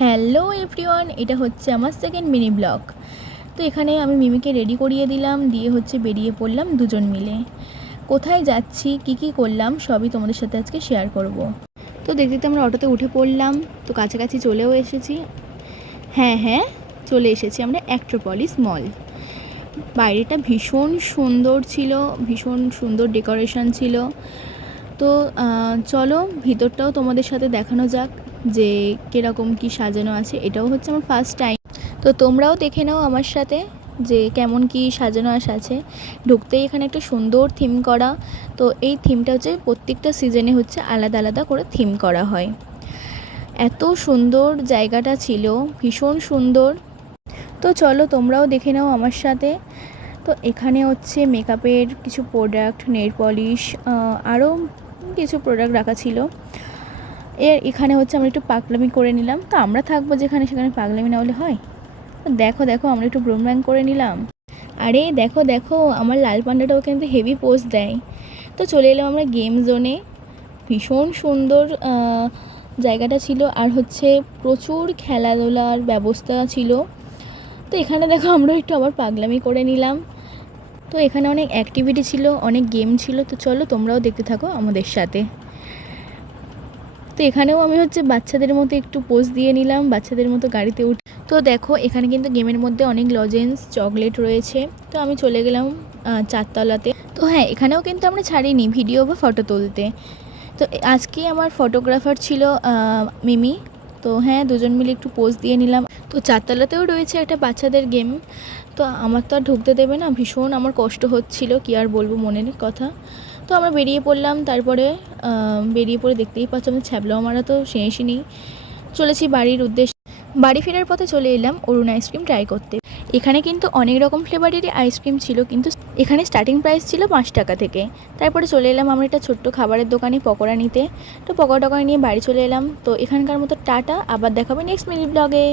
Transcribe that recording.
Hello everyone, এটা হচ্ছে আমার সেকেন্ড মিনি ব্লগ। তো এখানে আমি মিমিকে রেডি করিয়ে দিলাম, দিয়ে হচ্ছে বেরিয়ে পড়লাম দুজন মিলে। কোথায় যাচ্ছি, কি করলাম সবই তোমাদের সাথে আজকে শেয়ার করব। তো দেখতে আমরা অটোতে উঠে পড়লাম, তো কাছাকাছি চলেও এসেছি। হ্যাঁ চলে এসেছি আমরা অ্যাক্ট্রোপলিস মল। বাইরেটা ভীষণ সুন্দর ছিল, ভীষণ সুন্দর ডেকোরেশন ছিল। তো চলো ভিতরটাও তোমাদের সাথে দেখানো যাক যে কীরকম কি সাজানো আছে। এটাও হচ্ছে আমার ফার্স্ট টাইম, তো তোমরাও দেখে নাও আমার সাথে যে কেমন কি সাজানো আছে। ঢুকতেই এখানে একটা সুন্দর থিম করা, তো এই থিমটা হচ্ছে প্রত্যেকটা সিজনে হচ্ছে আলাদা আলাদা করে থিম করা হয়। এত সুন্দর জায়গাটা ছিল, ভীষণ সুন্দর। তো চলো তোমরাও দেখে নাও আমার সাথে। তো এখানে হচ্ছে মেকআপের কিছু প্রোডাক্ট, নেল পলিশ, আরও কিছু প্রোডাক্ট রাখা ছিল। এখানে হচ্ছে আমরা একটু পাগলামি করে নিলাম। তো আমরা থাকবো যেখানে, সেখানে পাগলামি না হলে হয়। দেখো আমরা একটু ব্রুম ব্যাং করে নিলাম। আরে দেখো আমার লাল পান্ডাটাও কিন্তু হেভি পোজ দেয়। তো চলে এলাম আমরা গেম জোনে। ভীষণ সুন্দর জায়গাটা ছিল, আর হচ্ছে প্রচুর খেলাধুলার ব্যবস্থা ছিল। তো এখানে দেখো আমরা একটু আবার পাগলামি করে নিলাম। তো এখানে অনেক অ্যাক্টিভিটি ছিল, অনেক গেম ছিল। তো চলো তোমরাও দেখতে থাকো আমাদের সাথে। তো এখানেও আমি হচ্ছে বাচ্চাদের মতো একটু পোজ দিয়ে নিলাম, বাচ্চাদের মতো গাড়িতে উঠে। তো দেখো এখানে কিন্তু গেমের মধ্যে অনেক লজেন্স, চকলেট রয়েছে। তো আমি চলে গেলাম চারতলাতে। তো হ্যাঁ, এখানেও কিন্তু আমরা ছাড়িনি ভিডিও বা ফটো তুলতে। তো আজকে আমার ফটোগ্রাফার ছিল মিমি। তো হ্যাঁ, দুজন মিলে একটু পোজ দিয়ে নিলাম। তো চারতলাতেও রয়েছে একটা বাচ্চাদের গেম। তো আমার তো আর ঢুকতে দেবে না, ভীষণ আমার কষ্ট হচ্ছিল, কি আর বলবো মনের কথা। তো আমরা বেরিয়ে পড়লাম। তারপরে বেরিয়ে পড়ে দেখতেই পাচ্ছ আমাদের ছ্যাবলা মারা তো শেষই নেই। চলেছি বাড়ির উদ্দেশ্যে। বাড়ি ফেরার পথে চলে এলাম অরুণ আইসক্রিম ট্রাই করতে। এখানে কিন্তু অনেক রকম ফ্লেভারেরই আইসক্রিম ছিল, কিন্তু এখানে স্টার্টিং প্রাইস ছিল 5 টাকা থেকে। তারপরে চলে এলাম আমরা একটা ছোট্ট খাবারের দোকানে পকোড়া নিতে। তো পকোড়া নিয়ে বাড়ি চলে এলাম। তো এখানকার মতো টাটা, আবার দেখাবে নেক্সট মিনি ব্লগে।